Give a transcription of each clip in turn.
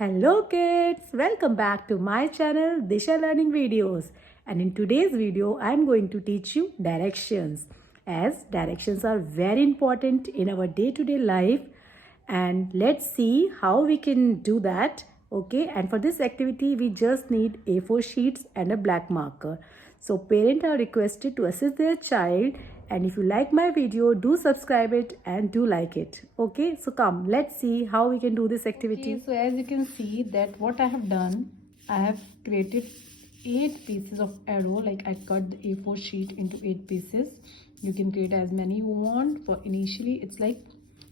Hello kids, welcome back to my channel Disha Learning Videos, and in today's video I am going to teach you directions, as directions are very important in our day-to-day life, and let's see how we can do that. Okay, and for this activity we just need A4 sheets and a black marker. So parents are requested to assist their child, and if you like my video, do subscribe it and do like it. Okay, so come, let's see how we can do this activity. Okay, so as you can see that what I have done, I have created 8 pieces of arrow. Like I cut the A4 sheet into 8 pieces. You can create as many you want. For initially it's like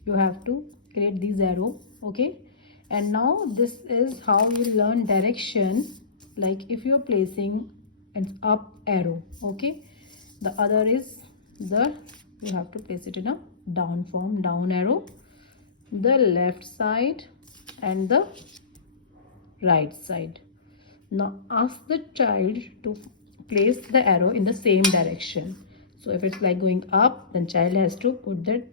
you have to create these arrow. Okay, and now this is how you learn direction. Like if you are placing an up arrow, okay, the other is you have to place it in a down form, down arrow, the left side and the right side. Now ask the child to place the arrow in the same direction. So if it's like going up, then child has to put that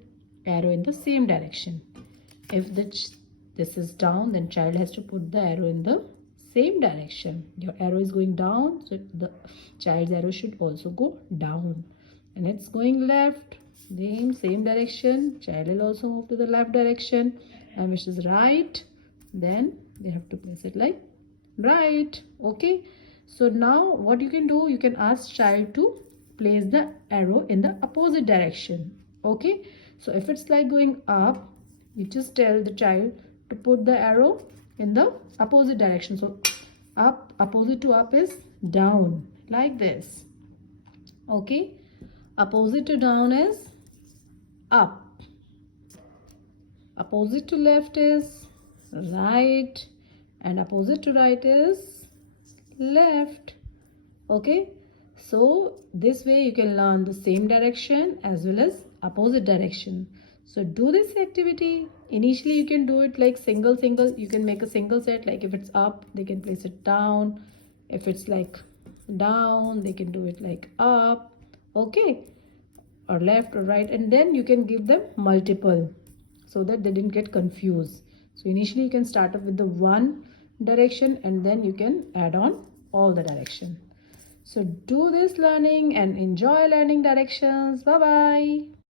arrow in the same direction. If this is down, then child has to put the arrow in the same direction. Your arrow is going down, so the child's arrow should also go down. And it's going left, same direction, child will also move to the left direction. And which is right, then they have to place it like right. Okay, so now what you can do, you can ask child to place the arrow in the opposite direction. Okay, so if it's like going up, you just tell the child to put the arrow in the opposite direction. So up, opposite to up is down, like this. Okay, opposite to down is up, opposite to left is right, and opposite to right is left. Okay, so this way you can learn the same direction as well as opposite direction. So do this activity. Initially you can do it like single, you can make a single set. Like if it's up, they can place it down. If it's like down, they can do it like up. Okay, or left or right, and then you can give them multiple so that they didn't get confused. So initially you can start off with the one direction and then you can add on all the direction. So do this learning and enjoy learning directions. Bye bye.